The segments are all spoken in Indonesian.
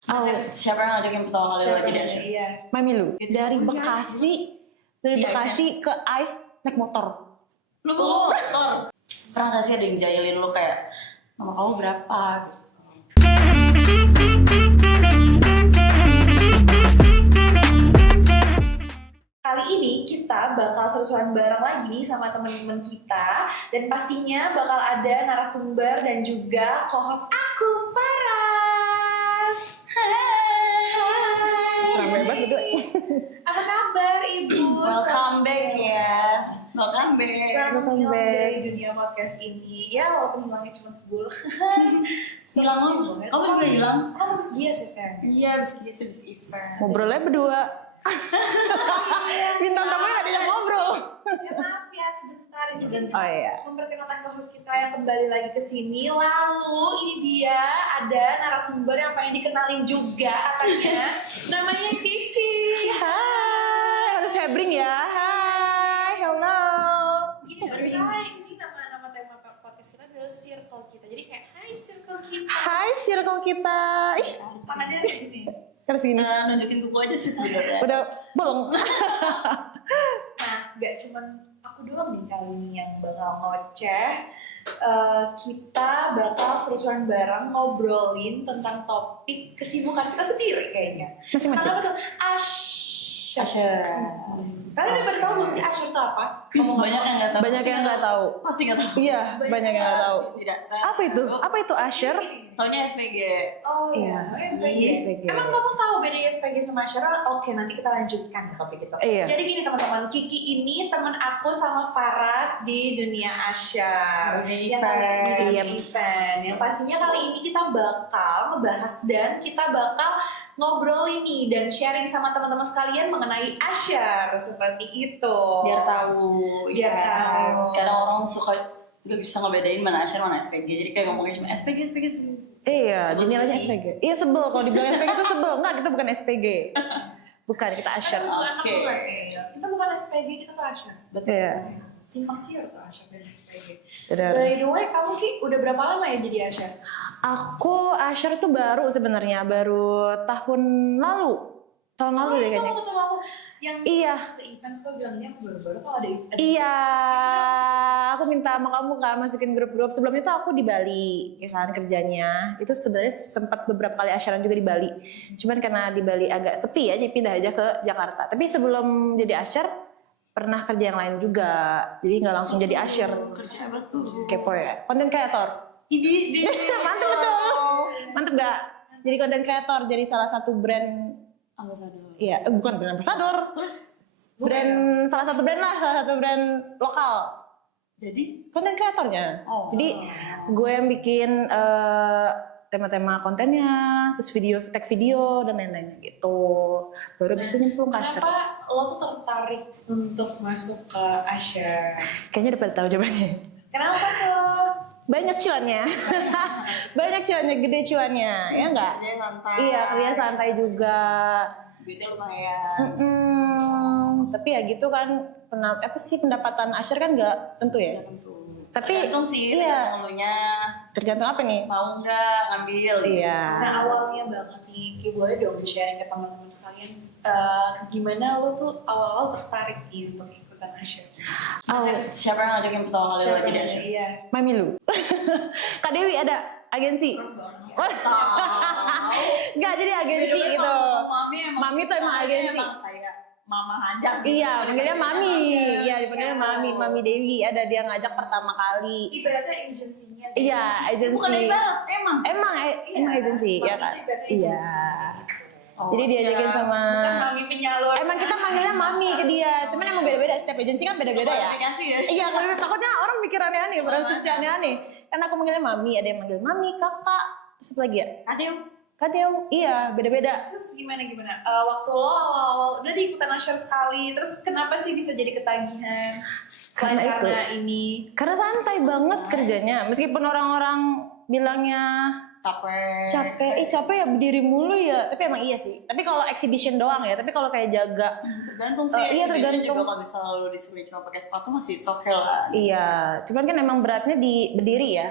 Siapa yang ngajakin pertama kali lo jadi Asyar? Iya. Mami lu dari Bekasi, ke Ais naik motor. Lu motor. Pernah gak sih ada yang jahilin lu kayak nama kamu berapa gitu? Kali ini kita bakal seru-seruan bareng lagi nih sama teman-teman kita, dan pastinya bakal ada narasumber dan juga co-host aku, Faras. Ramai banget berdua. Apa kabar Ibu? Welcome back ya. Welcome back. Selamat Welcome hilang back. dari dunia podcast ini. Ya walaupun hilangnya cuma sebulan. Hilang lo? Kamu juga hilang? Kamu habis dia sih, Sen. Iya, abis event. Ngobrolnya berdua. Bintang tamunya ada yang ngobrol. Ya maaf ya sebentar, ini kan Oh iya. memperkenalkan host kita yang kembali lagi ke sini. Lalu ini dia ada narasumber yang pengen dikenalin juga katanya. Namanya Kiki. Hai, harus hebring ya. Hai, hello. Gini dong, hai, ini nama tema podcast kita adalah circle kita. Jadi kayak hai circle kita. Hai, circle kita. Ih, Tangannya ada gini. ke sini. Nunjukin tubuh aja sih sebenarnya. Udah bolong. Nah, gak cuman aku doang nih kali ini yang bakal ngoceh. Kita bakal seru-seruan bareng ngobrolin tentang topik kesibukan kita sendiri kayaknya. Masing-masing. Apa tuh? Asyar. Kalian udah pada tahu belum sih Asyar itu apa? Banyak yang nggak tahu. Banyak yang nggak tahu. Pasti nggak tahu. Iya, banyak yang nggak tahu. Tidak tahu. Apa itu? Apa itu Asyar? Taunya SPG. Oh Iya. iya, SPG. SPG. Emang kamu tahu bedanya SPG sama Asyar? Oke, nanti kita lanjutkan ya topik itu. Iya. Jadi gini teman-teman, Kiki ini teman aku sama Faras di dunia Asyar. Dunia Yang kali di dunia event. event. Yang pastinya kali ini kita bakal ngebahas dan kita bakal ngobrol ini dan sharing sama teman-teman sekalian mengenai Asyar seperti itu. Biar tahu. Biar Iya. tahu. Kadang orang suka nggak bisa ngebedain mana Asyar mana SPG. Jadi kayak ngomongin cuma SPG. Iya, Sebel dinilainya sih. SPG. Iya sebel kalau dibilang SPG itu sebel. Enggak, kita bukan SPG. Bukan, kita Asyar. Oke. Kita bukan SPG, kita tuh Asyar. Iya. Simpang siur tuh Asyar dan SPG. Benar. By the way, kamu Ki udah berapa lama ya jadi Asyar? Aku Asyar tuh baru sebenarnya, baru tahun lalu. Tahun lalu deh kayaknya. Kamu ketemu aku yang Iya. ke event, kau bilang ini aku baru-baru kalau ada Iya, aku minta sama kamu kan masukin grup-grup. Sebelumnya tuh aku di Bali, ya kan kerjanya. Itu sebenarnya sempat beberapa kali Asyaran juga di Bali. Cuman karena di Bali agak sepi ya, jadi pindah aja ke Jakarta. Tapi sebelum jadi Asyar, pernah kerja yang lain juga. Jadi nggak langsung jadi Asyar. Kerja apa tuh? Kepo ya, konten kreator. Ini Mantap betul. Mantap gak? Jadi konten kreator, jadi salah satu brand. Ambasador. Iya, bukan brand ambassador. Terus Salah satu brand lokal. jadi Konten kreatornya. Oh. Jadi gue yang bikin tema-tema kontennya, terus tag video dan lain-lain gitu. Baru habis itu nyemplung ke Asyar. Kenapa lo tuh tertarik untuk masuk ke Asyar? Kayaknya udah pada tahu jawabannya. Kenapa tuh? Banyak cuannya. Banyak cuannya, gede cuannya. Ya enggak? kerja santai. Iya, kerja santai juga. Duitnya lumayan. Tapi ya gitu kan, pendapatan Asyar kan nggak tentu ya. Tentu. Tapi Tergantung sih, iya. tergantung elunya. Tergantung apa nih? Mau nggak ngambil? Iya. Nah awalnya banget nih, Ki boleh dong di-sharing ke teman-teman sekalian. Gimana lo tuh awal-awal tertarik nih untuk ikutan Asyar? Siapa yang ngajakin pertama kali lo jadi Asyar? Iya. Mami lu. Kak Dewi ada agensi. Enggak, jadi agensi gitu. Mami tuh emang agensi. Kayak mama aja. Iya, panggilnya Mami. Iya, dipanggilnya Mami Dewi. Ada dia ngajak pertama kali. Ibaratnya agensinya. Iya, agensi. Bukan ibarat, emang. Emang agensi, ya kan? Iya. Jadi diajakin sama. Bukan Mami penyalur. Emang kita manggilnya Mami ke dia. Cuman emang beda-beda, setiap agensi kan beda-beda ya. Klarifikasi ya. Iya, karena takutnya orang mikir aneh-aneh, berasumsi aneh-aneh. Karena aku manggilnya Mami, ada yang manggil Mami, Kakak, terus apa lagi ya? Kadeu. Iya, beda-beda. Terus gimana? Waktu lo awal-awal udah di ikutan Asyar sekali, terus kenapa sih bisa jadi ketagihan? Selain Karena karena ini. Karena santai banget kerjanya. Meskipun orang-orang bilangnya capek ya berdiri mulu ya. Tapi emang iya sih. Tapi kalau exhibition doang ya. Tapi kalau kayak jaga. Tergantung sih. Iya, tergantung. Juga kalau misalnya lo disuruh cuma pakai sepatu masih it's okay lah. Iya. Cuman kan emang beratnya di berdiri ya.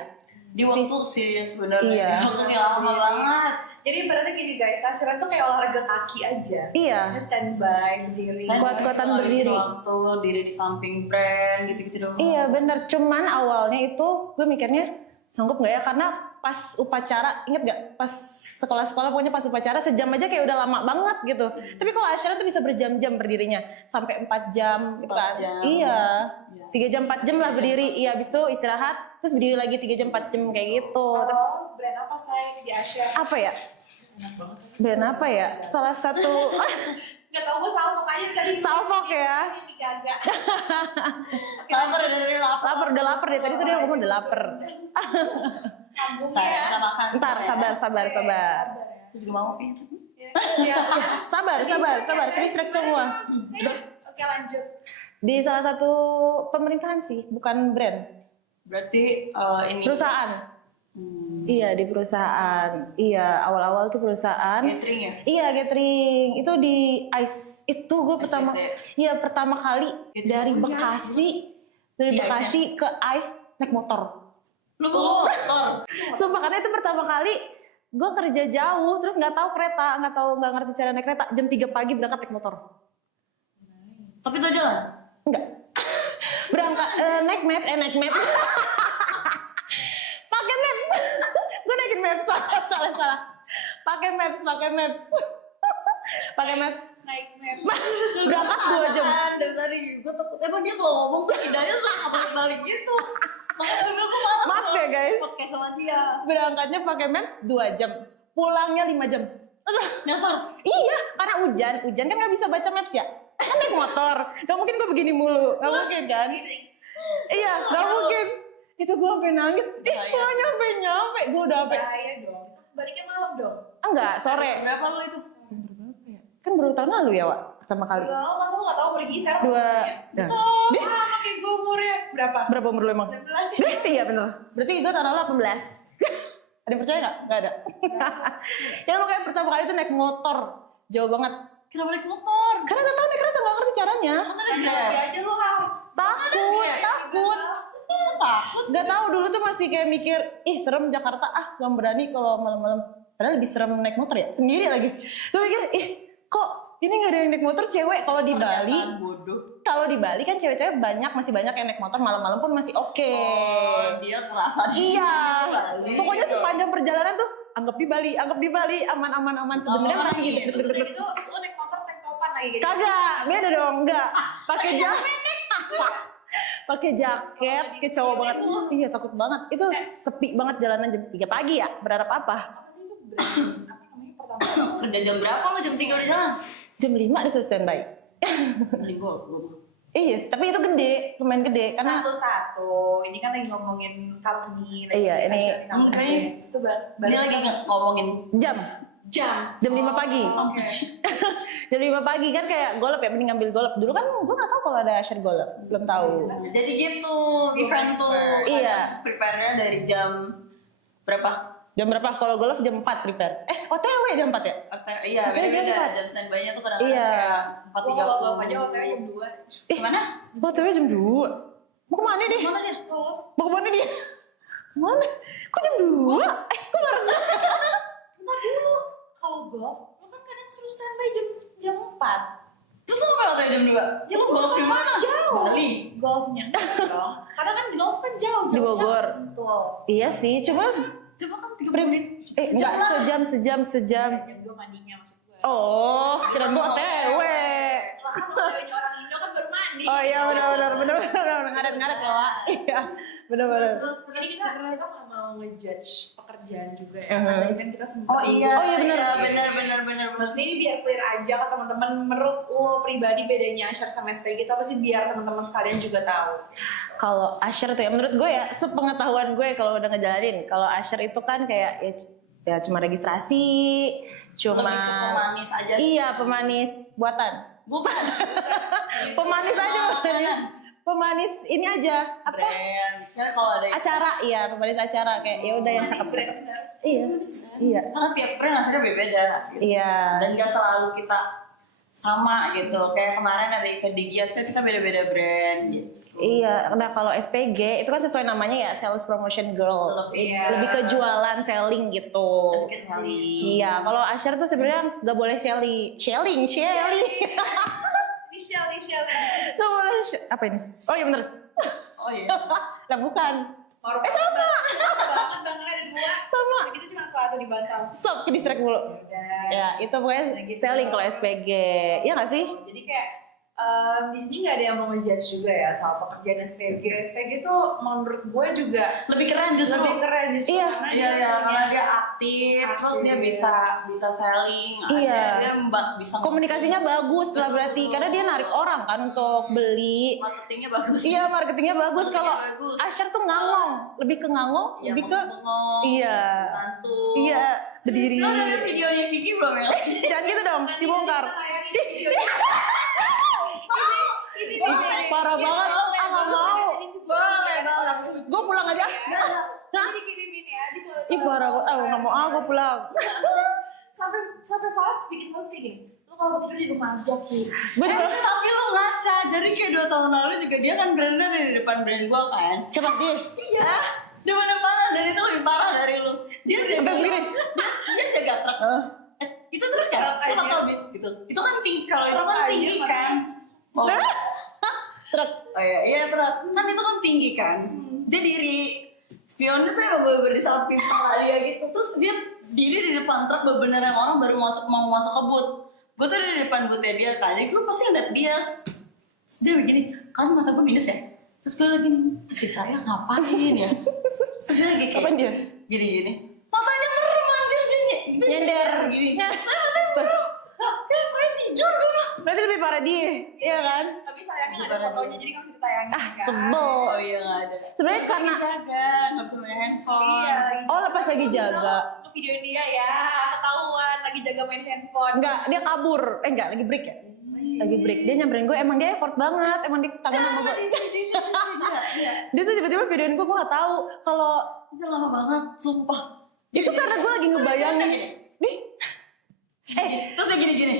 Di waktu sih sebenarnya. Iya. Waktunya lama banget. Jadi berarti gini guys, Tasyaran tuh kayak olahraga kaki aja. Iya. Standby, berdiri. Saya Kuat-kuatan cuma berdiri. waktu diri di samping brand gitu-gitu doang. Iya bener, cuman awalnya itu gue mikirnya sanggup nggak ya, karena pas upacara, inget gak? Pas sekolah-sekolah pokoknya pas upacara sejam aja kayak udah lama banget gitu. Tapi kalau Asyara tuh bisa berjam-jam berdirinya, sampai 4 jam gitu 4 kan. jam. Iya, Iya. 3 jam 4 jam lah berdiri, iya habis itu istirahat, terus berdiri lagi 3 jam 4 jam kayak gitu. Oh, brand apa saya di Asia? Apa ya? Enak banget. Brand apa ya? Salah satu Gak tau gue salfok aja tadi. Salfok ya. Ini gagak. Lapar dari lapar. Udah lapar deh, tadi tuh dia ngomong udah lapar. Lambungnya Kita, ya. kita makan. Ntar, sabar. Aku juga mau kayak gitu. Ya. Sabar, Chris semua. Oke lanjut. Di salah satu pemerintahan sih, bukan brand. Berarti ini Perusahaan. Hmm, Iya, di perusahaan. Iya, awal-awal tuh perusahaan. catering ya. Iya, catering. Itu di ICE. Itu gue pertama SPSD. iya, pertama kali Catering dari punya Bekasi dari Iya, Bekasi ke ICE naik motor. Lu motor. Sumpah, karena itu pertama kali gue kerja jauh, terus nggak tahu kereta, nggak ngerti cara naik kereta. Jam 3 pagi berangkat naik motor. Tapi itu jalan. Enggak. Berangkat naik map. Pakai maps. Gue naikin maps. Salah. Pakai maps. Pakai maps. Naik map. Berangkat 2 jam. Dari tadi gue takut emang dia kalau ngomong tuh lidahnya suka balik-balik gitu. Makanya gue bilang gue malas. Maaf ya guys. Podcast sama dia. Berangkatnya pakai maps 2 jam. Pulangnya 5 jam. Nyasar. Iya, karena hujan kan nggak bisa baca maps ya. Kan naik motor, gak mungkin gue begini mulu, gak mungkin kan? Iya, gak mungkin. Itu gue sampai nangis. Gue nyampe, gue udah sampai. Bahaya dong. Baliknya malam dong. Enggak, sore. Berapa lu itu? Kan baru tahun lalu ya, Wak, pertama kali. Kalau masa lu gak tau pergi sekarang 2. umurnya? Nah. Deh, kayak gue umurnya berapa? Berapa umur lu emang? 19 ya? Iya bener. Berarti gue tahun lalu 18. Ada yang percaya gak? Gak ada. Ya makanya pertama kali itu naik motor. Jauh banget. Kenapa naik motor? Karena gak tau naik kereta, gak ngerti caranya. Makanya Naik Grab. aja lu ah. Takut. Takut. Gak tahu dulu tuh masih kayak mikir, ih serem Jakarta, gak berani kalau malam-malam. Padahal lebih serem naik motor ya, sendiri lagi. Gue mikir, kok ini gak ada yang naik motor cewek. Kalau di Bali, Pernyataan bodoh. kalau di Bali kan cewek-cewek masih banyak yang naik motor malam-malam pun masih oke. Oh, dia merasa Iya, Bali, pokoknya gitu. sepanjang perjalanan tuh anggap di Bali, aman. Sebenarnya Aman, masih iya. gitu. Terus udah gitu lu naik motor tektopan lagi gitu. Kagak, beda dong, enggak. Pakai jaket. Pakai jaket, kayak cowok banget. Iya, takut banget. Itu sepi banget jalanan jam 3 pagi ya. Berharap apa? Apa itu brand? Apa namanya pertama? Kerja jam berapa lu? Jam 3 udah jalan? Jam 5 disuruh standby. Beli golf gue. Iya, tapi itu gede, lumayan gede karena Satu-satu. Ini kan lagi ngomongin company. Iya, ini Itu Ini lagi nggak ngomongin jam jam. 5 pagi. Oke. Jam 5 pagi kan kayak golep ya, mending ngambil golep. Dulu kan gue gak tahu kalau ada share golep, belum tahu. jadi gitu event tuh. Iya. Prepare-nya dari jam berapa? Jam berapa? Kalau golf jam 4 prepare. OTW jam 4 ya? Iya, Oke, jam beda-beda. empat. Jam standby-nya tuh kadang-kadang Iya. kayak Gue kalau 4.30. aja OTW jam 2. Gimana? OTW jam 2. Mau kemana dia? Mana dia? Mau kemana dia? Kemana? Kok jam 2? Kok bareng? Bentar dulu. Kalau golf, lo kan kadang suruh standby jam 4. Terus lu ngapain OTW jam 2? Jam Lu golf di mana? Jauh. Bali. Golfnya dong. Karena kan golf kan jauh. Di Bogor. Sentul. Iya sih, cuma Coba kan 30 menit. enggak sejam. Jam 2 mandinya maksud gue. Oh, kira gue OTW. Lah kan OTW-nya orang Indo kan baru mandi. Oh iya benar ngaret ya, Wak. Iya, benar. Ini kita nggak mau ngejudge pekerjaan juga ya. Uh-huh. Tadi kan kita sempat. Oh iya, bener. benar. Maksudnya ini biar clear aja ke teman-teman. Menurut lo pribadi bedanya Asyar sama SPG itu apa sih, biar teman-teman sekalian juga tahu. Kalau Asher tuh ya menurut gue ya, sepengetahuan gue kalau udah ngejalanin, kalau Asher itu kan kayak ya cuma registrasi, cuma Lebih ke pemanis aja sih. Iya, pemanis buatan. Bukan. Pemanis aja. Makanan. Pemanis ini aja apa? Brand. Kan kalau ada Acara, iya, pemanis acara kayak ya udah yang Manis cakep. brand bener. Iya. Iya. karena tiap brand hasilnya beda-beda gitu. Iya. Dan gak selalu kita sama gitu. Kayak kemarin ada event di Gias kan kita beda-beda brand gitu. Iya, nah kalau SPG itu kan sesuai namanya ya, sales promotion girl. Lebih ke jualan, selling gitu. Lebih ke selling. Iya, kalau Asher tuh sebenarnya nggak boleh selling. Inisial. Nggak boleh apa ini? Oh iya bener. Oh iya. Nah bukan. Sama. Banget ada 2. Sama. Kita cuma kalau di bantal. Sok di distract mulu. Ya itu pokoknya selling kalau SPG. Iya nggak sih? Jadi kayak di sini nggak ada yang mau ngejudge juga ya soal pekerjaan SPG. SPG tuh menurut gue juga Lebih keren justru. Iya. Karena dia aktif, terus dia bisa selling, Iya. dia bisa Komunikasinya bagus lah berarti, karena dia narik orang kan untuk beli. marketingnya bagus. Iya, marketingnya bagus. Kalau bagus. Asher tuh ngangong, lebih ke ngangong, Iya, lebih ke bengong, iya. bantu. Iya, berdiri. Lo udah liat videonya Kiki belum ya? Jangan gitu dong, dibongkar. Ini Parah banget, nggak mau. Gue pulang aja. Hah? dikirimin ya di Ih parah banget, nggak mau gue pulang. sampai Falas bikin post kayak gini. Lu kalau tidur di rumah aja Ki. Gue juga. Tapi lo ngaca, jadi kayak 2 tahun lalu juga dia kan brandnya di depan brand gua kan. Coba dia. Iya, dia mana parah dan itu lebih parah dari lu. Dia Sampai begini. dia jaga truk. Itu truk kan? Truk aja. Atau bis gitu. Itu kan tinggi, kalau itu Truk kan aja, tinggi mana? kan. Oh, Truk. oh iya truk. Kan itu kan tinggi kan. Dia diri. Spionnya tuh emang bener-bener di samping kepala dia gitu. Terus dia diri di depan truk bener-bener yang orang baru mau masuk ke booth. Gue tuh di depan boothnya dia kan. Jadi gue pasti ngeliat dia. Terus dia begini, kan mata gue minus ya. Terus gue lagi nih, terus dia saya ngapain ya? Terus dia lagi kayak Kapan dia? gini. Matanya merem anjir dia Nyender. gini. Matanya merem. Ya pengen tidur gue bilang. Berarti lebih parah dia, iya kan? Tapi sayangnya nggak ada fotonya jadi nggak bisa ditayangin kan. Sebel. Oh iya gak ada. Sebenarnya karena jaga, gak bisa main handphone. Iya. oh lepas lagi jaga. Videoin dia ya, ketahuan lagi jaga main handphone. Enggak, dia kabur. Enggak, lagi break ya? Lagi break. Dia nyamperin gue, emang dia effort banget. Emang dia kangen sama gue. Iya. Dia tuh tiba-tiba videoin gue gak tahu kalau Itu lama banget, sumpah. itu karena gue lagi ngebayangin. Nih, Terus dia gini.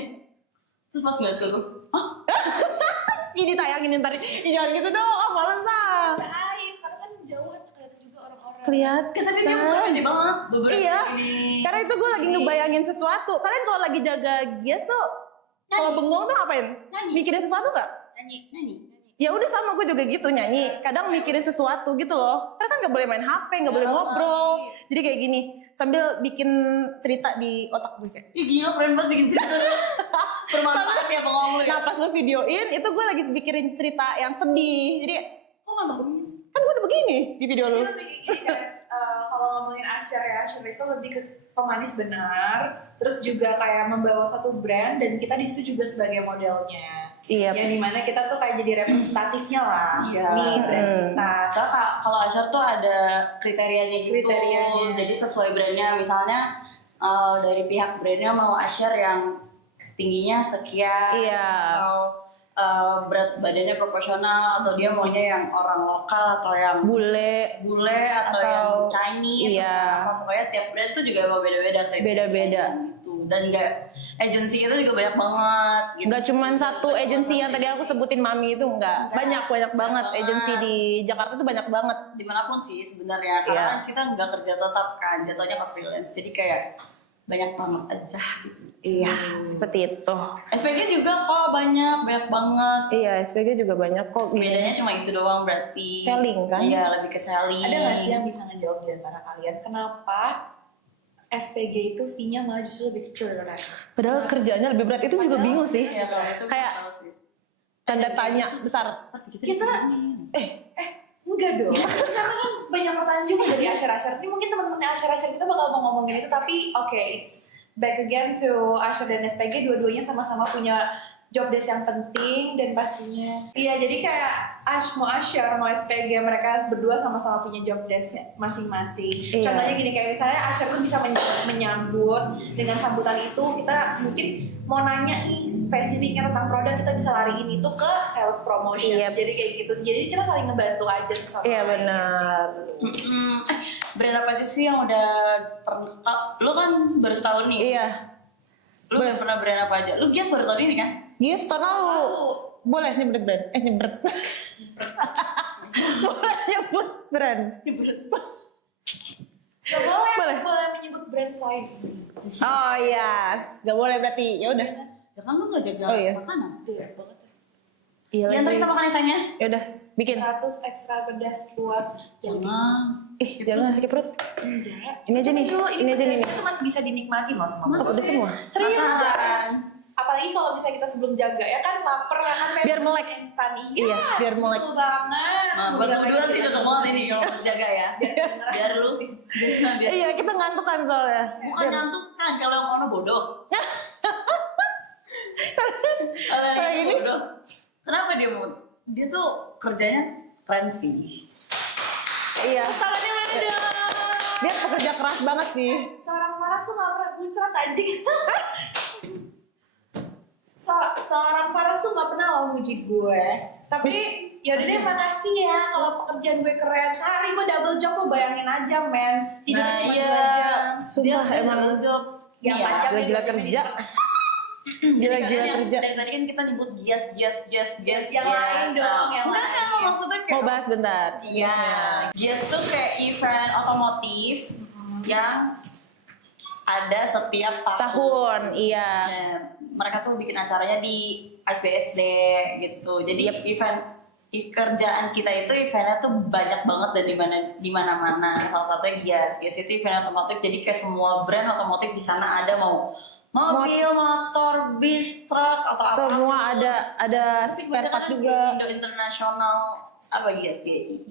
Terus pas ngeliat ke gue, hah? ini tayangin ntar. Ih, jangan gitu dong, oh males ah. Ada air, karena kan jauh kan kelihatan juga orang-orang. Kelihatan. Tapi dia gede banget. Beberapa Iya, ini. karena itu gue lagi ngebayangin sesuatu. Kalian kalau lagi jaga Gias tuh, kalau bengong tuh ngapain? Nyanyi. Mikirin sesuatu nggak? Nyanyi. Ya udah sama gue juga gitu nyanyi. Kadang mikirin sesuatu gitu loh. Karena kan nggak boleh main HP, nggak boleh ngobrol. Jadi kayak gini, sambil bikin cerita di otak gue kayak. Ih gila keren banget bikin cerita. Bermanfaat ya pengomong lu ya. Nah pas lo videoin itu gue lagi bikirin cerita yang sedih. Jadi Kok gak nangis? kan gue udah begini di video Jadi lu. lebih kayak gini guys, kalau ngomongin Asher ya, Asher itu lebih ke pemanis benar, terus juga kayak membawa satu brand dan kita di situ juga sebagai modelnya. Iya. Yang dimana kita tuh kayak jadi representatifnya lah, Iya. nih brand kita. Soalnya kalau Asher tuh ada kriterianya gitu. Kriterianya. Jadi sesuai brandnya. Misalnya dari pihak brandnya mau Asher yang tingginya sekian. Iya. Atau berat badannya proporsional. Atau dia maunya yang orang lokal atau yang Bule. atau yang Atau- Chinese. iya. Atau apa. Pokoknya tiap brand tuh juga emang beda-beda. Beda-beda. Gitu. Dan agency itu juga banyak banget. Gitu. Nggak cuman satu agensi yang tadi aku sebutin Mami itu enggak. Banyak banget banget. agensi di Jakarta tuh banyak banget. Dimanapun sih sebenarnya karena Iya. kan kita nggak kerja tetap kan jatuhnya ke freelance jadi kayak banyak banget aja gitu. Iya, seperti itu. SPG juga kok banyak banget. Iya, SPG juga banyak kok. Bedanya cuma itu doang berarti. Selling kan? Iya lebih ke selling. Ada nggak sih yang bisa ngejawab di antara kalian kenapa SPG itu fee-nya malah justru lebih kecil dari mereka? Padahal kerjanya lebih berat itu juga bingung sih. Iya kalau itu Kayak tahu sih. tanda tanya besar. Kita enggak dong, karena kan banyak pertanyaan juga dari Asher. Ini mungkin teman-teman Asher kita bakal mau ngomongin itu, tapi oke, it's back again to Asher dan SPG, dua-duanya sama-sama punya job desk yang penting dan pastinya iya, jadi kayak mau Asher mau SPG mereka berdua sama-sama punya job desk masing-masing. Iya. Contohnya gini, kayak misalnya Asher tuh bisa menyambut dengan sambutan itu, kita mungkin mau nanya nih spesifiknya tentang produk, kita bisa lariin itu ke sales promotion. Yep. Jadi kayak gitu, jadi kita saling ngebantu aja sama Iya benar. Brand apa aja sih yang udah pernah? Lu kan baru setahun nih. Iya. Lu udah pernah pernah brand apa aja. Lu Gias baru tahun ini kan? Gias tahun lalu. Boleh nyebut brand? Nyebut. Boleh nyebut brand. Gak boleh, Boleh. boleh menyebut brand selain ini. Oh iya, nggak boleh berarti. Ya udah. Ya kan lu nggak jaga Oh, iya. makanan. Iya banget. Iya. Ya ntar kita makan ya sayangnya. Ya udah, bikin. 100 ekstra pedas kuat. Jangan. Jangan sakit perut. Enggak. Ini aja nih. Dulu, Ini aja nih. pedasnya tuh masih bisa dinikmati loh sama Oh, udah semua. Serius Makan. guys. Apalagi kalau misalnya kita sebelum jaga ya kan lapar ya kan pengen Biar melek. instan. Iya, biar melek. betul banget. Nah, buat lu berdua sih cocok banget ini kalau jaga ya. Biar lu. Biar Iya, kita ngantukan soalnya. bukan ngantuk kan kalau yang ono bodoh. Kalau yang Kayak ini gini. bodoh. Kenapa dia mau? Dia tuh kerjanya keren sih. Iya. Tangannya mana dong? Dia pekerja keras banget sih. Seorang Faras tuh gak pernah muncrat anjing. Seorang Faras tuh gak pernah lo muji gue. Tapi yaudah deh makasih ya kalau pekerjaan gue keren. Sehari gue double job lo bayangin aja men. Tidurnya Nah, cuma iya. 2 jam. Sumpah, Dia emang. double job. Yang Iya. panjang gila-gila kerja. Gila-gila kerja. Dari tadi kan kita nyebut Gias. Yang lain dong, yang Enggak, lain. enggak, maksudnya kayak Mau bahas bentar. Iya, Gias tuh kayak event otomotif yang ada setiap Tahun, iya. Nah, mereka tuh bikin acaranya di ISBSD gitu. Jadi event kerjaan kita itu eventnya tuh banyak banget dan di mana-mana. Salah satunya Gias. Gias itu event otomotif. Jadi kayak semua brand otomotif di sana ada mau mobil, motor, bis, truk atau apa. Semua ada spare part juga. Indo International apa Gias GI.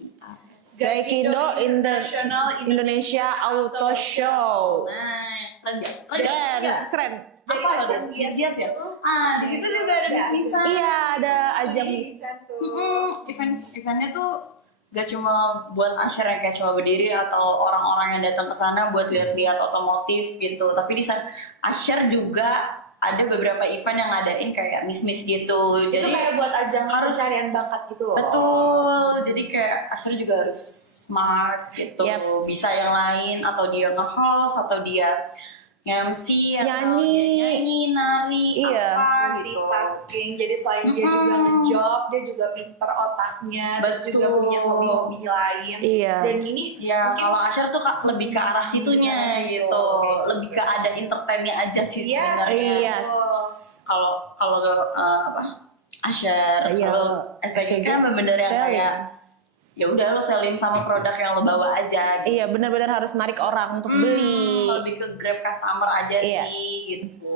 Gaikindo International Indonesia Auto Show. Nah, keren ya? Keren, keren. Dari Apa ajang ada? Gias Gias ya? itu. Ah, di situ juga ada bis-bisan. Iya, ada ajang. Bisa tuh. Eventnya tuh gak cuma buat asyar yang kayak cuma berdiri atau orang-orang yang datang ke sana buat lihat-lihat otomotif gitu. Tapi di sana asyar juga ada beberapa event yang ngadain kayak miss-miss gitu. Itu Jadi kayak buat ajang harus- pencarian bakat gitu loh. betul. Jadi kayak asyar juga harus smart gitu. Yep. Bisa yang lain atau dia nge-host atau dia nge-MC atau Nyanyi. dia nyanyi, nari, Iya. apa gitu. Multitasking, jadi selain dia juga ngejob, dia juga pinter otaknya, terus juga Betul. punya hobi-hobi lain. Iya. Dan ini Ya, mungkin kalau Asyar tuh lebih ke arah situnya gitu. Oke. Lebih ke ada entertainnya aja sih Yes, sebenarnya. Yes. Kalau apa? Asyar, Iya. kalau SPG kan bener-bener yang Selling. kayak ya udah lo selling sama produk yang lo bawa aja. Gitu. Iya, benar-benar harus narik orang untuk beli. Lebih ke grab customer aja Iya. sih gitu.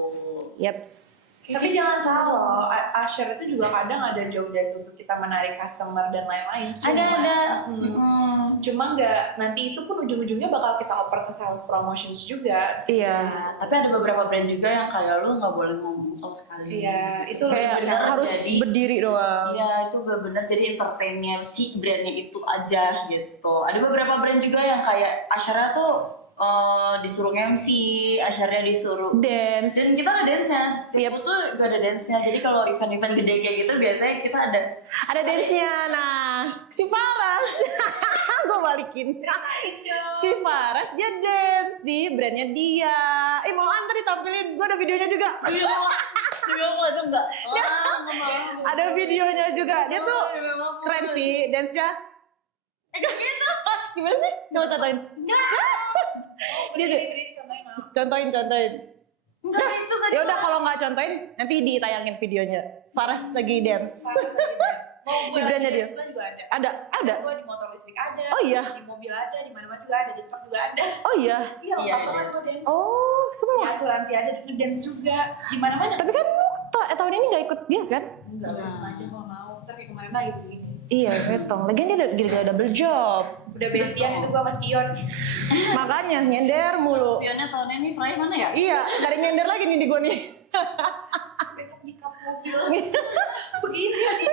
Yaps. Tapi jangan salah loh, Asher itu juga kadang ada job desk untuk kita menarik customer dan lain-lain. Ada. Cuma nggak, nanti itu pun ujung-ujungnya bakal kita oper ke sales promotions juga. Iya. Nah, tapi ada beberapa brand juga yang kayak lo nggak boleh ngomong sama sekali. Iya, itu Kayak benar harus jadi- berdiri doang. Iya, itu benar-benar jadi entertainnya si brandnya itu aja gitu. Ada beberapa brand juga yang kayak asyarnya tuh disuruh MC, asyarnya disuruh Dance. dan kita ada dance-nya. Setiap Yep. tuh juga ada dance-nya. Jadi kalau event-event gede kayak gitu biasanya kita ada Ada dance-nya. Nah, si Faras. Gue balikin. Ceritain dong. Si Faras dia dance di brandnya dia. Mau antar ditampilin. Gue ada videonya juga. Iya, mau itu enggak? Wah, nggak mau. Ada videonya juga. Dia tuh Iya, mau. keren sih dance-nya. Kayak gitu. Gimana sih? Coba contohin. Dia tuh- Berdiri, contohin mau. Contohin. Enggak itu kan. Ya udah kalau nggak contohin nanti ditayangin videonya. Faras lagi dance. Mau gue Di brandnya lagi dia. dance juga ada. Ada. Gue di motor listrik ada, Oh iya. di mobil ada, di mana-mana juga ada, di truk juga ada. Oh iya. Iya, Iya, lengkap banget iya. gue dance. Oh Di semua. asuransi ada, ngedance juga, di mana-mana. Tapi kan lu tahun ini nggak ikut dia kan? Enggak, gue sengaja gue mau. Ntar kayak kemarin lagi begini. Iya, betong. Lagian dia gila-gila double job. Udah bestian itu gue sama spion. Makanya nyender mulu. Spionnya tahun ini Fry mana ya? Iya, dari nyender lagi nih di gue nih. Besok di kap mobil. Begini ya nih.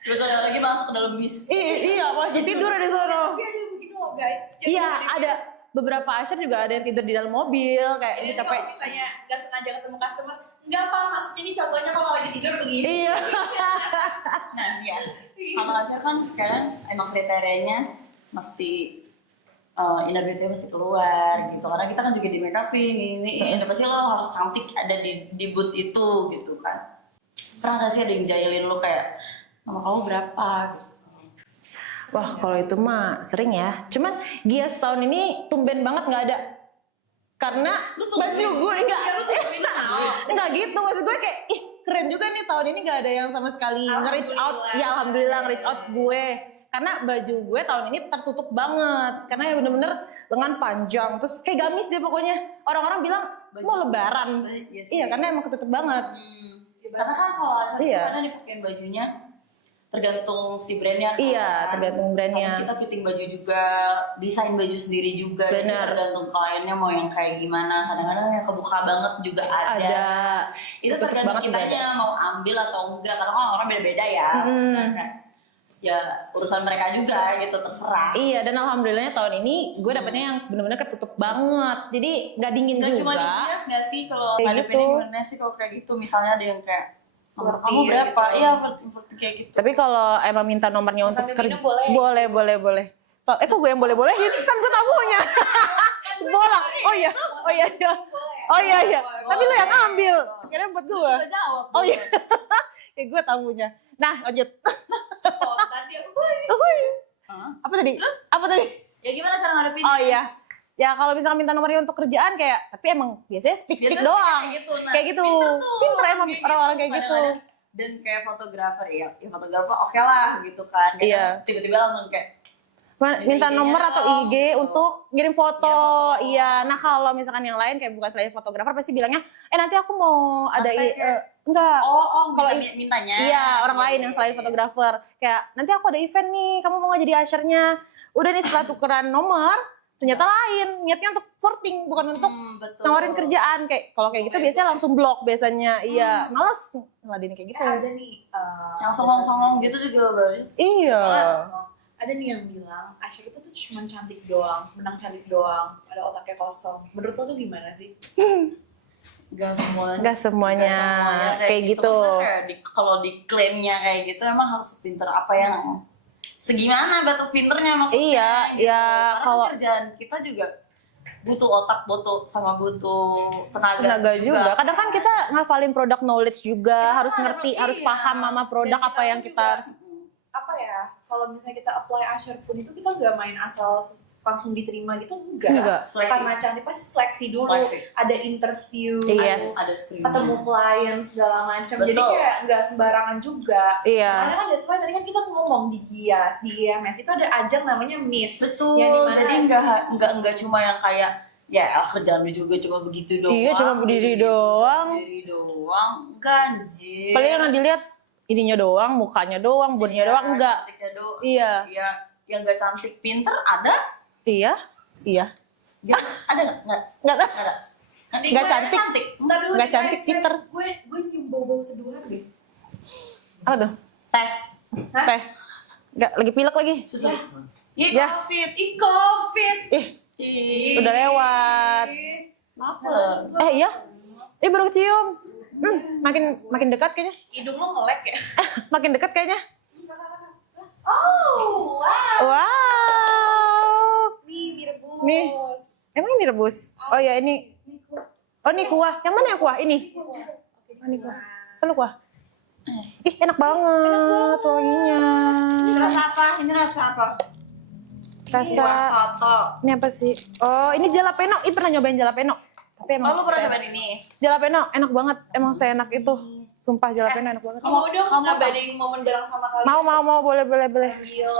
Terus ada lagi masuk ke dalam bis. Iya, masih tidur di sono. Tapi ada begitu loh guys. Jadi Iya, ada- ada beberapa asyar juga ada yang tidur di dalam mobil kayak Jadi udah kalau capek. misalnya gak sengaja ketemu customer, nggak apa, maksudnya ini contohnya kalau lagi tidur begini. Iya. Nah, ya. Kalau Asyar kan sekarang emang kriterianya mesti inner beauty pasti keluar gitu, karena kita kan juga di make upin ini pasti lo harus cantik ada di booth itu gitu kan. Pernah gak sih ada yang jahilin lo kayak nama kamu berapa gitu? Wah kalau itu mah sering ya. Cuman Gias tahun ini tumben banget nggak ada. Karena baju gue enggak gitu. Maksud gue kayak ih keren juga nih tahun ini nggak ada yang sama sekali nge-reach out. Ya alhamdulillah nge-reach out gue. Karena baju gue tahun ini tertutup banget. Karena ya bener-bener lengan panjang. Terus kayak gamis deh pokoknya. Orang-orang bilang mau lebaran. Iya karena emang ketutup banget. Karena kan kalau asal Iya. kadang dipakein bajunya tergantung si brandnya kan. Iya, tergantung brandnya. Kadang kita fitting baju juga, desain baju sendiri juga. Jadi Benar. tergantung kliennya mau yang kayak gimana. Kadang-kadang yang kebuka banget juga ada. Itu Ketutup tergantung banget juga kitanya mau ambil atau enggak. Karena kan orang beda-beda ya. Maksudnya kayak, ya urusan mereka juga gitu, terserah. Iya dan alhamdulillahnya tahun ini gue dapetnya yang bener-bener ketutup banget. Jadi nggak dingin Nggak juga. cuma di Gias nggak sih kalau Kayak ada gitu. gimana sih kalau kayak gitu. Misalnya ada yang kayak nomor Flirty kamu ya berapa? gitu. Iya flirting kayak gitu. Tapi kalau emang minta nomornya untuk Sambil kerja, minum boleh. boleh. Kok gue yang boleh-bolehin? Kan gue tamunya. Bola. Oh iya. Oh iya. Tapi lo yang ambil. Kira buat gue. Udah jawab. Oh iya. Ya gue tamunya. Nah lanjut. Spontan dia. Apa tadi? Apa tadi? Ya gimana cara ngadepinnya? Oh iya. Ya kalau misalnya minta nomornya untuk kerjaan kayak, tapi emang biasanya speak Biasanya doang. kayak gitu. Nah, Kayak gitu. tuh, Pinter emang orang-orang kayak gitu. Kadang-kadang. Dan kayak fotografer ya fotografer oke lah gitu kan. Kadang Iya. Tiba-tiba langsung kayak Minta IG-nya nomor atau dong, IG gitu. untuk ngirim foto. Iya, foto. Iya. Nah kalau misalkan yang lain kayak bukan selain fotografer pasti bilangnya, nanti aku mau ada enggak. kalau Kalau mintanya. Iya, orang lain yang selain fotografer. Kayak, nanti aku ada event nih, kamu mau nggak jadi ushernya? Udah nih setelah tukeran nomor, ternyata lain. Niatnya untuk flirting, bukan untuk Betul. nawarin kerjaan. Kayak kalau kayak gitu biasanya langsung blok biasanya. Iya, males ngeladenin kayak gitu. Ada nih. Yang songong-songong gitu juga banyak. Iya. Ada nih yang bilang Asher itu tuh cuma cantik doang, menang cantik doang, ada otaknya kosong. Menurut lo tuh gimana sih? Gak semuanya. Nggak semuanya kayak gitu. Maksudnya kayak kalau diklaimnya kayak gitu emang harus pinter apa yang segimana batas pinternya maksudnya. Iya, gitu. ya, Karena kalau- kan kerjaan kita juga butuh otak, butuh tenaga Tenaga juga. Kadang kan kita ngafalin produk knowledge juga, harus Iya, ngerti, iya. harus paham sama produk Dan apa kita yang pun kita Apa ya, kalau misalnya kita apply Asher pun itu kita nggak main asal langsung diterima gitu, enggak. Enggak. Seleksi. Karena cantik pasti seleksi dulu, Seleksi. ada interview, Iya. ada screening. ketemu klien segala macam. Jadi Betul. kayak nggak sembarangan juga. Iya. Karena kan that's why tadi kan kita ngomong di Gias, di IMS itu ada ajang namanya Miss. Betul. Yang dimana- Jadi nggak cuma yang kayak ya kerjaan lu juga cuma begitu doang. Iya, cuma berdiri doang. Berdiri doang. Ganjil. paling yang dilihat ininya doang, mukanya doang, bodinya doang enggak. Cantiknya doang. Iya. Iya. Yang nggak cantik pinter ada? Iya. Nggak? Ada nggak? Enggak tahu. Ada. Nanti Nggak gue cantik. cantik. Ntar dulu Nggak nih, cantik, guys, pinter. Gue nyium bau-bau seduhan deh. Apa tuh? Teh. Hah? Teh. Enggak, lagi pilek lagi. Susu. Iya, Ya. Covid. Ih, COVID. Ih, udah lewat. Apa? Iya. Baru kecium. Makin dekat kayaknya. Hidung lo ngelek ya? Makin dekat kayaknya. Oh, wow. Wow. Nih, mie rebus. Nih. Emang ini rebus? Oh ya ini. Nih, kuah. Oh ini kuah. Yang mana yang kuah? Ini. Kuah. Oh, ini kuah. Apa kuah? Ih enak banget wanginya. Ini rasa apa? Ini rasa apa? Rasa. soto. Ini apa sih? Oh ini jalapeno. Ih pernah nyobain jalapeno. Tapi emang Oh, lu pernah se- cobain ini? Jalapeno enak banget. Emang seenak itu. Sumpah jalapeno enak banget. Mau dong ngabadiin momen bareng sama kalian. Mau boleh. Sambil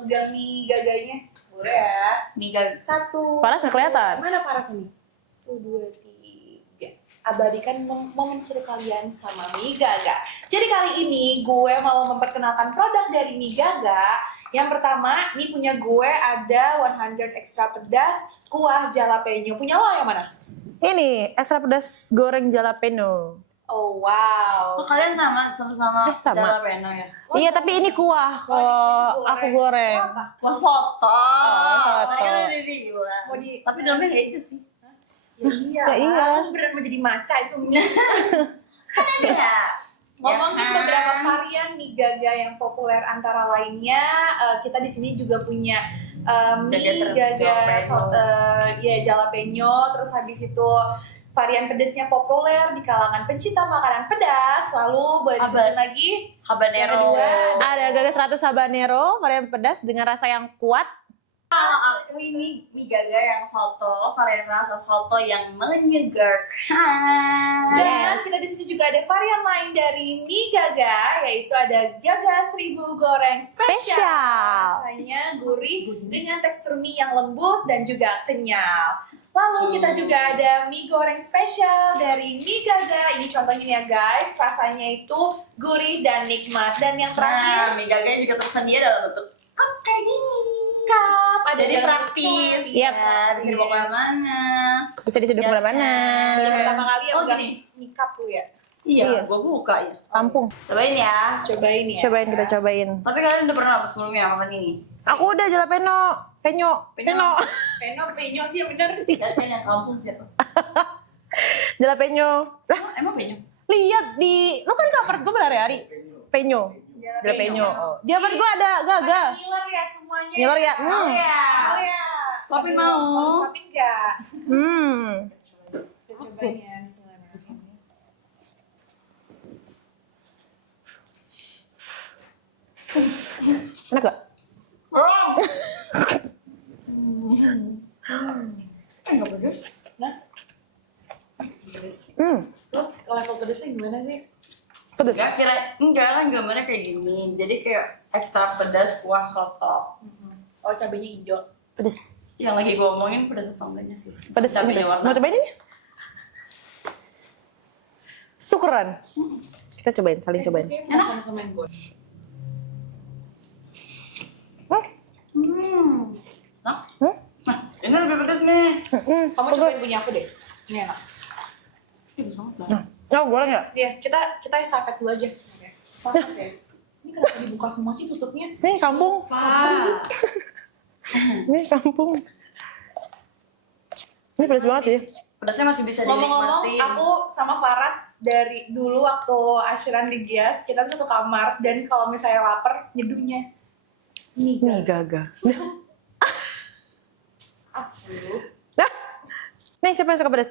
megang mie gaganya. Boleh ya. Nih kan. Satu. Paras nggak kelihatan. Mana paras ini? 1, 2, 3. Abadikan momen seru kalian sama Mie Gaga. Jadi kali ini gue mau memperkenalkan produk dari Mie Gaga. Yang pertama, ini punya gue ada 100 extra pedas kuah jalapeno. Punya lo yang mana? Ini ekstra pedas goreng jalapeno. Oh wow. Oh, kalian sama sama. jalapeno ya? Iya tapi ini kuah. Oh, Kalau ini aku goreng. Apa? Wah, soto. soto. Tadi kan udah dibilang. Mau di- Tapi dalamnya nggak hijau sih. Ya iya. Ya iya. Kan beneran menjadi maca itu mie. Iya. Ngomongin Ya kan? beberapa varian mie Gaga yang populer antara lainnya, kita di sini juga punya mie gaga jalapeno, terus habis itu varian pedasnya populer di kalangan pencinta makanan pedas. Lalu boleh disebutin lagi yang habanero. kedua Ada gaga 100 habanero, varian pedas dengan rasa yang kuat. Kalau aku ini mie gaga yang soto, varian rasa soto yang menyegarkan. Dan kita di sini juga ada varian lain dari mie gaga, yaitu ada gaga 1000 goreng spesial. Spesial. Rasanya gurih dengan tekstur mie yang lembut dan juga kenyal. Lalu kita juga ada mie goreng spesial dari mie gaga. Ini contohnya ya guys, rasanya itu gurih dan nikmat. Dan yang Nah, terakhir, mie gaga juga tersedia dalam bentuk cup kayak gini. cup. Ada Jadi dalam praktis, bentuk Yap. ya, bisa dibawa kemana-mana. Bisa diseduh Ya kemana-mana. Baru pertama kali yang Oh, pegang gini. mie cup lu ya. Iya, Iya. gua buka ya. Lampung. Cobain ya. Cobain ya. Cobain, kita cobain. Tapi kalian udah pernah apa sebelumnya makan ini? Aku udah jalapeno, penyo. Penyo sih yang bener. Lihat kan yang kampung siapa? Jalapeno. Lah, Emang penyu? lihat di lu kan cover gue berhari-hari. Penyo. Jalapeno. Oh. Di cover gue ada gaga. Ngiler ya semuanya. Ngiler ya? Oh ya. Oh ya. Suapin Aduh, mau. Suapin gak? Kita cobain ya. Bismillahirrahmanirrahim. Enak gak? Enggak pedes. Nah. Pedes. Lo Level pedesnya gimana sih? pedes. Enggak kan gambarnya kayak gini. Jadi kayak ekstra pedas kuah soto. Oh, cabenya hijau. Pedes. Yang lagi gue omongin pedas atau enggaknya sih? Pedes, ini Cabenya pedes. warna. Mau cobain ini? Tukeran. Kita cobain, saling cobain. Gue kayak penasaran sama yang gue. Nah, Hmm? nah, ini lebih pedas nih. Kamu cobain punya aku deh. Ini enak. Oh, boleh nggak? Iya, kita estafet dulu aja. Estafet ya. Ini kenapa dibuka semua sih tutupnya? Nih kampung. Pak. Ini kampung. Ini pedes banget sih. Pedasnya masih bisa Ngomong-ngomong, dinikmatin. aku sama Faras dari dulu waktu Ashiran di Gias, kita satu kamar dan kalau misalnya lapar, nyeduhnya mie Nih gaga. gaga. Nah, nih siapa yang suka pedes?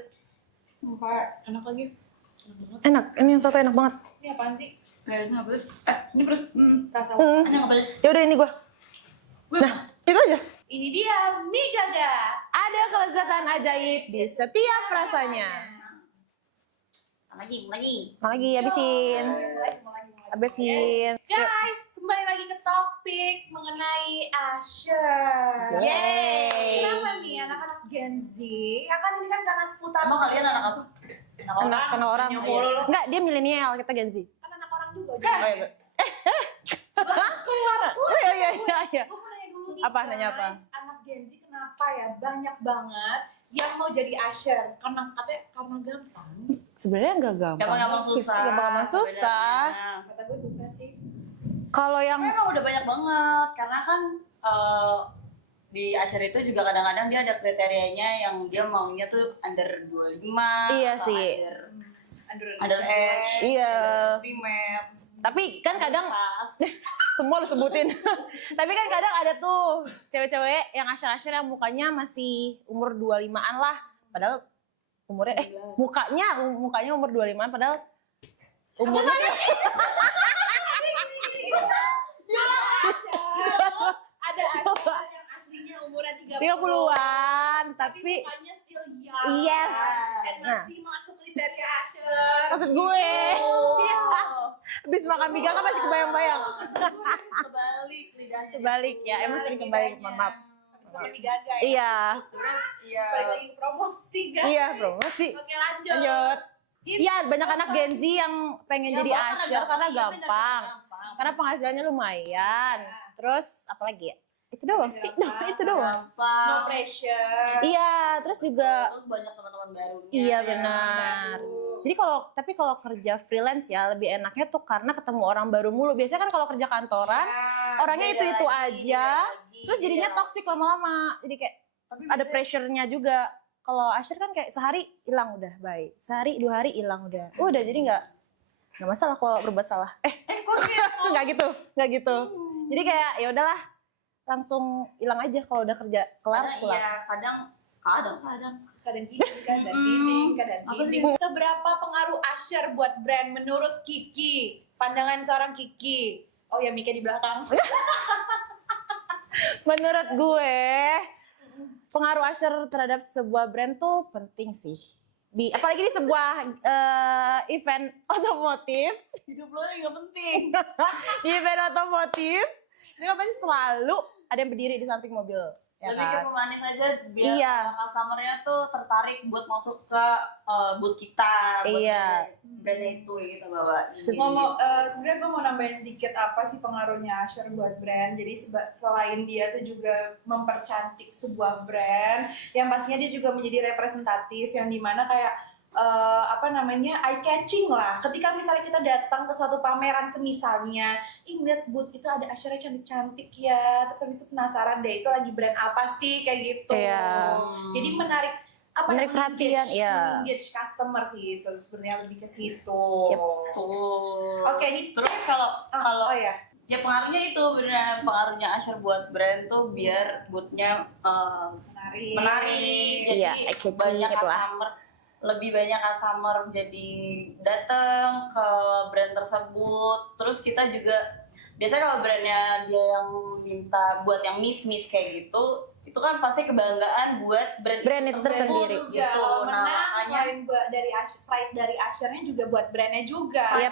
Enak lagi. Enak banget. Enak, ini yang soto enak banget. Ini apaan sih? Kayaknya pedas. Ini pedas. Rasa Hmm. Ini nggak pedas. Ya udah ini gua. Nah, itu aja. Ini dia mie gaga. Ada kelezatan ajaib di setiap rasanya. Lagi. Lagi habisin. Mulai. Habisin. Guys, kembali lagi ke topik mengenai Asher. Yeay. Kenapa nih anak-anak Gen Z? Ya kan ini kan karena seputar Emang kalian anak apa? Anak orang. Punya mulu lu. Enggak, dia milenial, kita Gen Z. Kan anak orang juga. Oh, iya. Keluar. Iya. Gue mau nanya dulu nih. Apa, nanya apa? guys, anak Gen Z kenapa ya banyak banget yang mau jadi Asher? Karena katanya karena gampang. Sebenarnya enggak gampang. Gampang susah. Gampang susah. Sebenarnya. Kata gue susah sih. Kalau yang Tapi emang udah banyak banget karena kan di Asher itu juga kadang-kadang dia ada kriterianya yang dia maunya tuh under 25 Iya atau sih. under age, Iya. under female. tapi kan kadang Pas. semua lu sebutin. Tapi kan kadang ada tuh cewek-cewek yang asyar-asyar yang mukanya masih umur 25-an lah. Padahal umurnya mukanya umur 25-an padahal umurnya Ada Asher yang aslinya umurnya 30-an tapi tapi mukanya still young. Yes. Dan masih masuk kriteria Asher. maksud gue Oh. iya. Habis makan mie kan masih kebayang-bayang. Kebalik lidahnya. Kebalik ya, emang sering kebalik, mohon maaf. Habis makan mie gaga ya. Iya. Iya. Balik lagi ke promosi guys. Iya, promosi. Oke lanjut. Lanjut. Iya, banyak anak Gen Z yang pengen Ya, jadi karena asyar karena iya, bener, gampang. gampang. Karena penghasilannya lumayan. Terus apalagi ya? Itu doang sih. Gampang. Itu doang. Gampang. No pressure. Iya, terus juga Terus banyak teman-teman barunya. iya ya. benar. Baru. Jadi kalau kerja freelance ya lebih enaknya tuh karena ketemu orang baru mulu. Biasanya kan kalau kerja kantoran Ya, orangnya beda itu lagi, aja. beda lagi. Terus jadinya Iya. toksik lama-lama. Jadi kayak Tapi ada biasanya- pressure-nya juga. Kalau Asher kan kayak sehari hilang udah baik. Sehari 2 hari hilang udah. Udah jadi nggak masalah kalau berbuat salah. kok gitu? nggak gitu. Jadi kayak ya udahlah. langsung hilang aja kalau udah kerja kelar. Iya, kadang Kadang gini, kadang gini, kadang Apa sih? gini. Seberapa pengaruh Usher buat brand menurut Kiki? Pandangan seorang Kiki. Oh ya, Mika di belakang. Menurut gue, pengaruh Usher terhadap sebuah brand tuh penting sih. Apalagi di sebuah event otomotif, hidup lo yang gak penting. di event otomotif, itu kan pasti selalu ada yang berdiri di samping mobil, ya Lebih ke kan? pemanis aja biar Iya. customer-nya tuh tertarik buat masuk ke booth kita, buat Iya. brand itu yang kita bawa. Sebenarnya gue mau nambahin sedikit apa sih pengaruhnya Usher buat brand. Jadi selain dia tuh juga mempercantik sebuah brand, yang pastinya dia juga menjadi representatif yang dimana kayak eye catching lah. Ketika misalnya kita datang ke suatu pameran semisalnya, lihat booth itu ada Usher-nya cantik-cantik ya, terus habis itu penasaran deh itu lagi brand apa sih kayak gitu. Iya. Jadi menarik perhatian, iya. engage customer sih itu sebenarnya lebih ke situ. Yep. Tuh. Oke, ini Terus kalau oh ya. ya pengaruhnya itu beneran pengaruhnya Usher buat brand tuh biar booth-nya menarik. Jadi Iya, eye-catching banyak gitu lah. customer, lebih banyak customer jadi datang ke brand tersebut. Terus kita juga biasanya kalau brandnya dia yang minta buat yang miss kayak gitu, itu kan pasti kebanggaan buat brand itu tersendiri. Juga gitu. kalau Nah, menang makanya selain dari pride dari Usher-nya juga buat brandnya juga. Iya,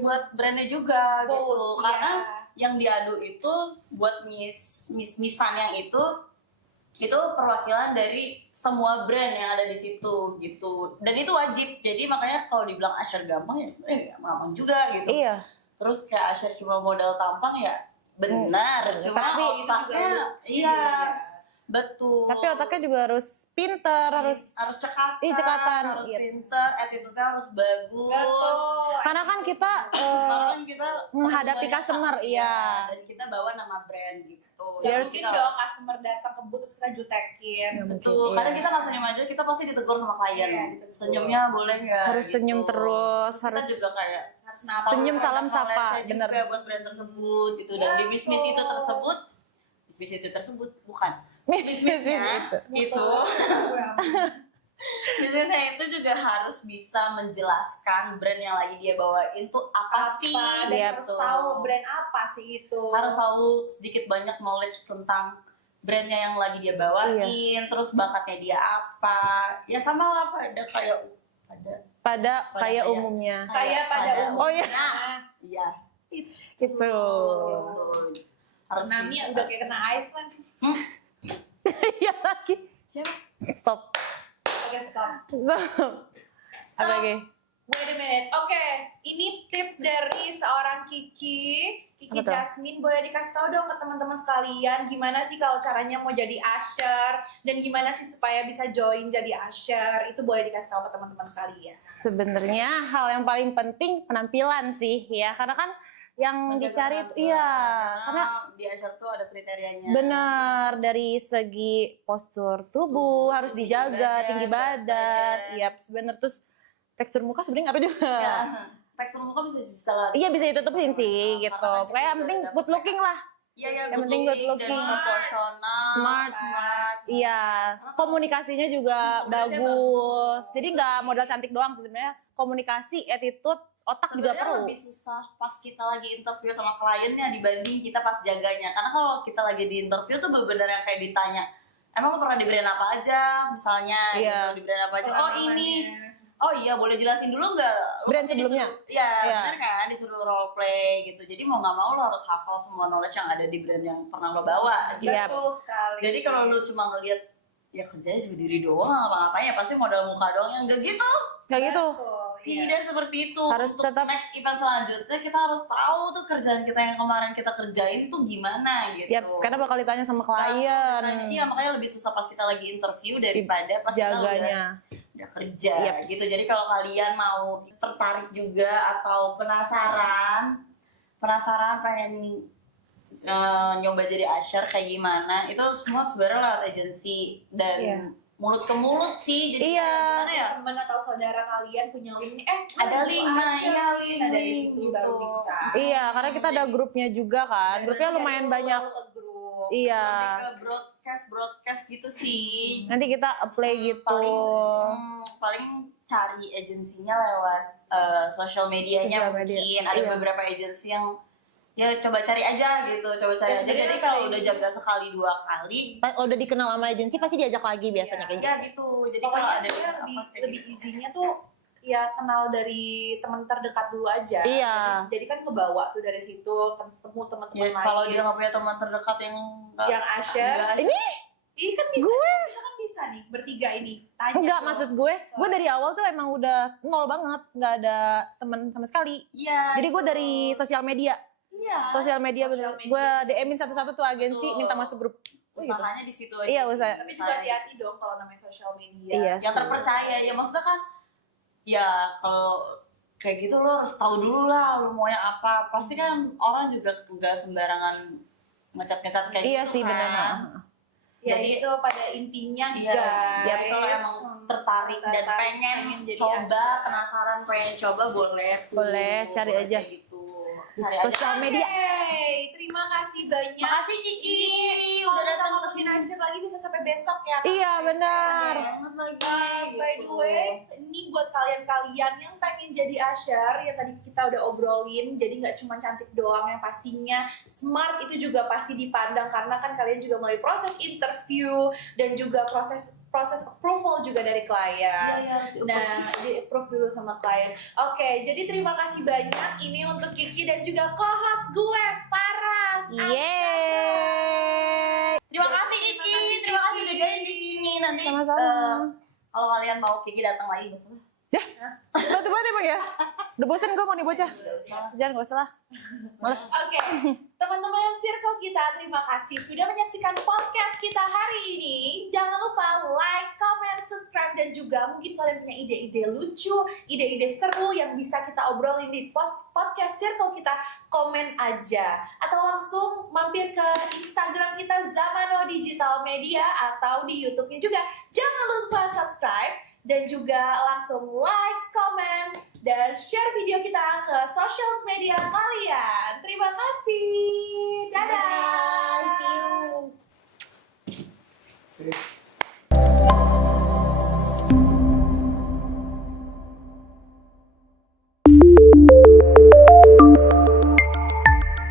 buat brandnya juga gitu. Both, Karena iya. yang diadu itu buat missan yang itu perwakilan dari semua brand yang ada di situ gitu, dan itu wajib. Jadi makanya kalau dibilang Usher gampang ya sebenarnya gampang juga gitu. Iya. Terus kayak Usher cuma modal tampang ya benar, cuma Tapi otaknya iya betul. Tapi otaknya juga harus pinter, harus cekatan, cekatan, harus iya. pinter, attitude-nya harus bagus. Betul. karena kan kita Karena kan kita menghadapi banyak customer, iya. dan kita bawa nama brand gitu. Ya, Jadi mungkin kita dong customer datang ke booth terus kita jutekin. betul, Iya. karena kita nggak senyum aja, kita pasti ditegur sama klien. Iya, ditegur. Senyumnya boleh nggak? harus senyum terus, Kita harus juga kayak Harus nafas. Senyum, salam, sapa, knowledge-nya bener. juga buat brand tersebut gitu. Dan di bisnis itu tersebut, bukan bisnisnya itu, bisnisnya itu juga harus bisa menjelaskan brand yang lagi dia bawain tuh apa sih, Dan harus gitu. tahu brand apa sih itu. Harus tahu sedikit banyak knowledge tentang brandnya yang lagi dia bawain, Iya. terus bakatnya dia apa. Ya sama lah pada kayak umumnya. Kayak pada umumnya. Oh iya. Iya. Gitu. Harus Nami bisa. udah kayak kena Iceland. Iya lagi. Siapa? Stop. Oke, stop. Apa lagi? Wait a minute. Oke, ini tips dari seorang Kiki Apa tuh? Jasmine. Boleh dikasih tahu dong ke teman-teman sekalian gimana sih kalau caranya mau jadi Usher dan gimana sih supaya bisa join jadi Usher? Itu boleh dikasih tahu ke teman-teman sekalian. Sebenarnya hal yang paling penting penampilan sih ya, karena kan yang Menjaga dicari itu penampilan. iya, karena di Usher tuh ada kriterianya. benar dari segi postur tubuh harus tinggi dijaga, badan, tinggi berat badan, badan. iya benar, terus tekstur muka sebenarnya ngaruh juga. Ya, tekstur muka bisa lah. Iya bisa ditutupin sih Karena gitu. kan Pokoknya yang kita penting udah good dapet looking lah. Iya, Yang penting good dan looking. proporsional, Smart. smart. Iya, komunikasinya juga Komunikasinya bagus. bagus. Jadi nggak modal cantik doang sih sebenarnya. Komunikasi, attitude, otak juga Sebenarnya perlu. lebih susah pas kita lagi interview sama kliennya dibanding kita pas jaganya. Karena kalau kita lagi di interview tuh bener-bener yang kayak ditanya, emang lo pernah di brand apa aja? Misalnya Iya. gitu, di brand apa aja? Oh ini. Pengalamannya. Oh iya, boleh jelasin dulu nggak? Lo Brand pasti sebelumnya? disuruh- Iya, Iya. bener kan? Disuruh role play gitu. Jadi mau nggak mau lo harus hafal semua knowledge yang ada di brand yang pernah lo bawa. Gitu. Iya. Betul sekali. Jadi kalau lo cuma ngeliat ya kerjanya berdiri doang apa-ngapain ya pasti modal muka doang, yang enggak gitu. Kayak gitu. Betul, iya. Tidak seperti itu. Harus Untuk tetap- next event selanjutnya kita harus tahu tuh kerjaan kita yang kemarin kita kerjain tuh gimana gitu. Ya, karena bakal ditanya sama klien. Iya, makanya lebih susah pas kita lagi interview daripada pas kita Jaganya. udah kerja Yep. gitu. Jadi kalau kalian mau tertarik juga atau penasaran pengen nyoba jadi usher kayak gimana, itu semua sebenarnya lewat agensi dan Iya. mulut ke mulut sih. Jadi Iya. kayak gimana ya? Temen atau saudara kalian punya link Ada link, nah, Usher. iya, link, Nah, dari link, situ gitu. baru bisa. Iya, karena kita ada Jadi- grupnya juga kan. Grupnya Berarti lumayan dari banyak. ke grup. Iya. Lebih ke broadcast gitu sih. Nanti kita apply gitu. Paling cari agensinya lewat social medianya Sosial media. mungkin. Ada Iya. beberapa agensi yang ya coba cari aja gitu, coba cari aja. sebenarnya Jadi kalau udah jaga sekali 2 kali, Udah dikenal sama agensi pasti diajak lagi biasanya kayak gitu. ya gitu. Jadi kalau Pokoknya ada sebenarnya apa kayak lebih gitu. easy-nya tuh ya kenal dari teman terdekat dulu aja. Iya. Jadi kan ngebawa tuh dari situ ketemu teman-teman Ya, lain. kalau dia nggak punya teman terdekat yang nggak- yang Asher, nggak Ini iya kan bisa. Gue. Kita kan bisa nih bertiga ini. Tanya enggak, dong. maksud gue dari awal tuh emang udah nol banget, nggak ada teman sama sekali. Iya. Jadi gue dari sosial media, Iya. sosial media Sosial bener. media. Gue DM-in satu-satu tuh agensi, Betul. minta masuk grup. Usahanya di situ aja. Iya, sih. usaha. Tapi juga hati-hati dong kalau namanya sosial media. Iya. Yang sih. terpercaya ya, maksudnya kan ya kalau kayak gitu lo harus tahu dulu lah lo maunya apa. Pasti kan orang juga nggak sembarangan ngecat-ngecat kayak Iya gitu sih kan. benar. Ya Jadi- itu pada intinya Iya, guys. ya kalau emang tertarik dan pengen jadi coba, penasaran pengen coba boleh tuh. Boleh, cari Boleh aja. kayak gitu. Di Cari sosial aja. media. Hey, terima kasih banyak. Makasih Kiki Kalau udah kita datang ke ngomongin sini. Asher lagi bisa sampai besok ya. Kak? Iya benar. Banget lagi. By the way, ini buat kalian-kalian yang pengen jadi Asher, ya tadi kita udah obrolin, jadi nggak cuma cantik doang, yang pastinya smart itu juga pasti dipandang karena kan kalian juga melalui proses interview dan juga proses approval juga dari klien. Iya, harus diukur. Nah, di approve dulu sama klien. Oke, jadi terima kasih banyak ini untuk Kiki dan juga co-host gue, Faras. Yeay. Terima kasih Kiki, terima kasih udah join di sini. Nanti Sama-sama. kalau kalian mau Kiki datang lagi maksudnya. Batu banget emang ya. Udah bosen gue mau nih bocah. Jangan gak usah lah. Males. Oke, teman-teman circle kita, terima kasih sudah menyaksikan podcast kita hari ini. Jangan lupa like, comment, subscribe, dan juga mungkin kalian punya ide-ide lucu, ide-ide seru yang bisa kita obrolin di podcast circle kita, komen aja. Atau langsung mampir ke Instagram kita Zamano Digital Media atau di YouTube-nya juga. Jangan lupa subscribe dan juga langsung like, comment, dan share video kita ke social media kalian. Terima kasih.